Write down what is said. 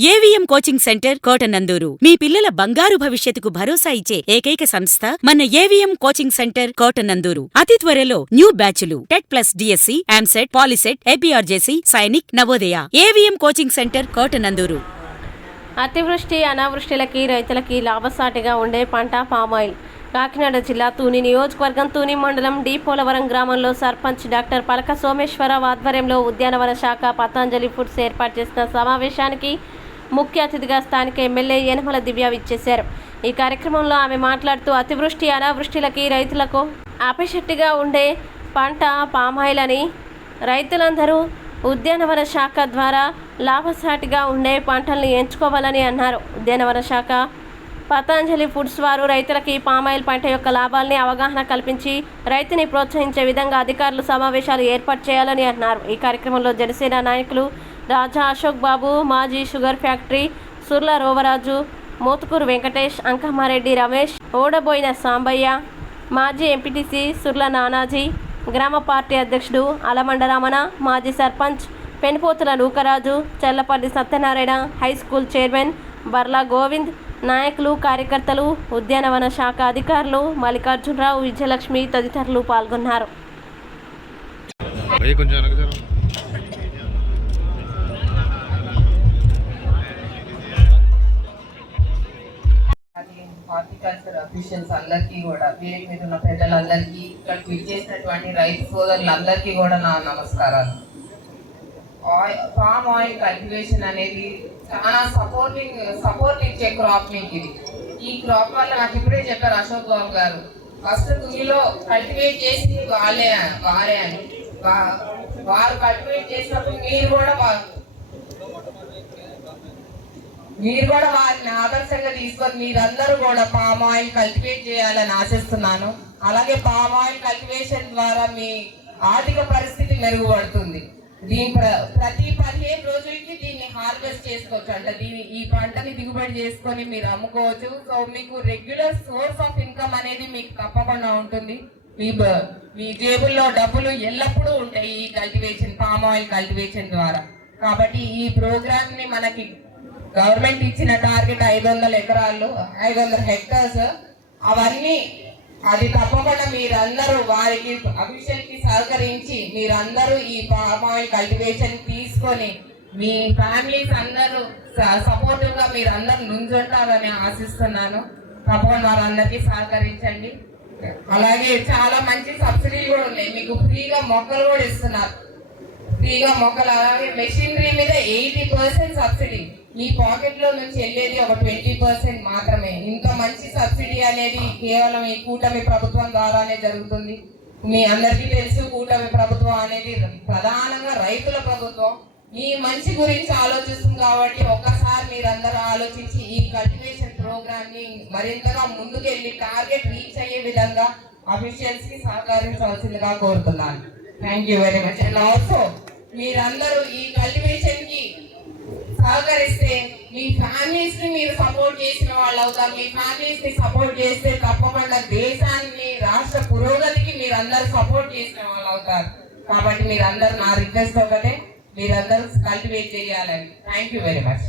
Coaching centre Kotananduru. మీ పిల్లల బంగారు భవిష్యత్తుకు భరోసా ఇచ్చే ఏకైక సంస్థ మన ఏవిఎం కోచింగ్ సెంటర్ కోటనందూరు. అతి త్వరలో న్యూ బ్యాచ్లు. TET plus DSC EAMCET POLYCET APRJC Sainik Navodaya. AVM coaching centre Kotananduru. అతివృష్టి అనావృష్టిలకి రైతులకి లాభసాటిగా ఉండే పంట పామాయిల్ కాకినాడ జిల్లా తూని నియోజకవర్గం తూని మండలం డి పోలవరం గ్రామంలో సర్పంచ్ డాక్టర్ పలక సోమేశ్వరరావు ఆధ్వర్యంలో ఉద్యానవన శాఖ పతాంజలి ఫుడ్స్ ఏర్పాటు చేసిన సమావేశానికి ముఖ్య అతిథిగా స్థానిక ఎమ్మెల్యే యనమల దివ్య విచ్చేశారు. ఈ కార్యక్రమంలో ఆమె మాట్లాడుతూ అతివృష్టి అనావృష్టిలకి రైతులకు ఆపేషట్టిగా ఉండే పంట పామాయిల్ అని రైతులందరూ ఉద్యానవన శాఖ ద్వారా లాభసాటిగా ఉండే పంటల్ని ఎంచుకోవాలని అన్నారు. ఉద్యానవన శాఖ పతంజలి ఫుడ్స్ వారు రైతులకి పామాయిల్ పంట యొక్క లాభాల్ని అవగాహన కల్పించి రైతుని ప్రోత్సహించే విధంగా అధికారులు సమావేశాలు ఏర్పాటు చేయాలని అన్నారు. ఈ కార్యక్రమంలో జనసేన నాయకులు రాజా అశోక్ బాబు మాజీ షుగర్ ఫ్యాక్టరీ సుర్ల రోవరాజు మోతుకూరు వెంకటేష్ అంకమ్మారెడ్డి రమేష్ ఓడబోయిన సాంబయ్య మాజీ ఎంపీటీసీ సుర్ల నానాజీ గ్రామ పార్టీ అధ్యక్షుడు అలమండ రమణ మాజీ sarpanch Penupotula Lukaraju Challapalli Satyanarayana high school chairman Barla Govind నాయకులు కార్యకర్తలు ఉద్యానవన శాఖ అధికారులు మల్లికార్జునరావు విజయలక్ష్మి తదితరులు పాల్గొన్నారు. హార్టికల్చర్ అఫీషియల్స్ అందరికీ కూడా వేదిక మీద ఉన్న పెద్దలందరికీ ఇక్కడికి విచ్చేసినటువంటి రైతు సోదరులందరికీ కూడా నా నమస్కారాలు. ఆయిల్ పామ్ ఆయిల్ కల్టివేషన్ అనేది చాలా సపోర్టింగ్ సపోర్ట్ ఇచ్చే క్రాప్ మీకు ఇది. ఈ క్రాప్ వల్ల నాకు ఇప్పుడే చెప్పారు అశోక్ బాబు గారు. ఫస్ట్ తునిలో కల్టివేట్ చేసి వాళ్ళే వారే అని. వారు కల్టివేట్ చేసినప్పుడు మీరు కూడా మీరు కూడా వారిని ఆదర్శంగా తీసుకొని మీరందరూ కూడా పామ్ ఆయిల్ కల్టివేట్ చేయాలని ఆశిస్తున్నాను. అలాగే పామ్ ఆయిల్ కల్టివేషన్ ద్వారా మీ ఆర్థిక పరిస్థితి మెరుగుపడుతుంది. దీని ప్ర- ప్రతి పదిహేను రోజులకి దీన్ని హార్వెస్ట్ చేసుకోవచ్చు. అంటే దీని ఈ పంటని దిగుబడి చేసుకొని మీరు అమ్ముకోవచ్చు. సో మీకు రెగ్యులర్ సోర్స్ ఆఫ్ ఇన్కమ్ అనేది మీకు తప్పకుండా ఉంటుంది. మీ మీ జేబుల్లో డబ్బులు ఎల్లప్పుడూ ఉంటాయి ఈ కల్టివేషన్ పామ్ ఆయిల్ కల్టివేషన్ ద్వారా. కాబట్టి ఈ ప్రోగ్రామ్ని మనకి గవర్నమెంట్ ఇచ్చిన టార్గెట్ ఐదు వందల ఎకరాలు ఐదు వందల హెక్టర్స్. అవన్నీ అది తప్పకుండా మీరందరూ వారికి అఫీషియల్కి సహకరించి మీరందరూ ఈ పామ్ ఆయిల్ కల్టివేషన్ తీసుకొని మీ ఫ్యామిలీస్ అందరూ సపోర్టివ్గా మీరు అందరూ నుంచుంటారని ఆశిస్తున్నాను. తప్పకుండా వారందరికీ సహకరించండి. అలాగే చాలా మంచి సబ్సిడీలు కూడా ఉన్నాయి. మీకు ఫ్రీగా మొక్కలు కూడా ఇస్తున్నారు. ఫ్రీగా మొక్కలు అలాగే మెషినరీ మీద ఎయిటీ పర్సెంట్ సబ్సిడీ. మీ పాకెట్లో నుంచి వెళ్ళేది ఒక ట్వంటీ పర్సెంట్ మాత్రమే. ఇంత మంచి సబ్సిడీ అనేది కేవలం ఈ కూటమి ప్రభుత్వం ద్వారానే జరుగుతుంది. మీ అందరికీ తెలుసు కూటమి ప్రభుత్వం అనేది ప్రధానంగా రైతుల ప్రభుత్వం. ఈ మంచి గురించి ఆలోచిస్తుంది కాబట్టి ఒకసారి మీరందరూ ఆలోచించి ఈ కల్టివేషన్ ప్రోగ్రామ్ని మరింతగా ముందుకెళ్ళి టార్గెట్ రీచ్ అయ్యే విధంగా అఫీషియల్స్కి సహకరించవలసిందిగా కోరుతున్నాను. Thank you very much and also మీరందరూ ఈ కల్టివేషన్ సహకరిస్తే మీ ఫ్యామిలీస్ని మీరు సపోర్ట్ చేసిన వాళ్ళు అవుతారు. మీ ఫ్యామిలీస్ని సపోర్ట్ చేస్తే తప్పకుండా దేశాన్ని రాష్ట్ర పురోగతికి మీరందరూ సపోర్ట్ చేసిన వాళ్ళు అవుతారు. కాబట్టి మీరందరూ నా రిక్వెస్ట్ ఒకటే మీరందరూ కల్టివేట్ చేయాలని. Thank you very much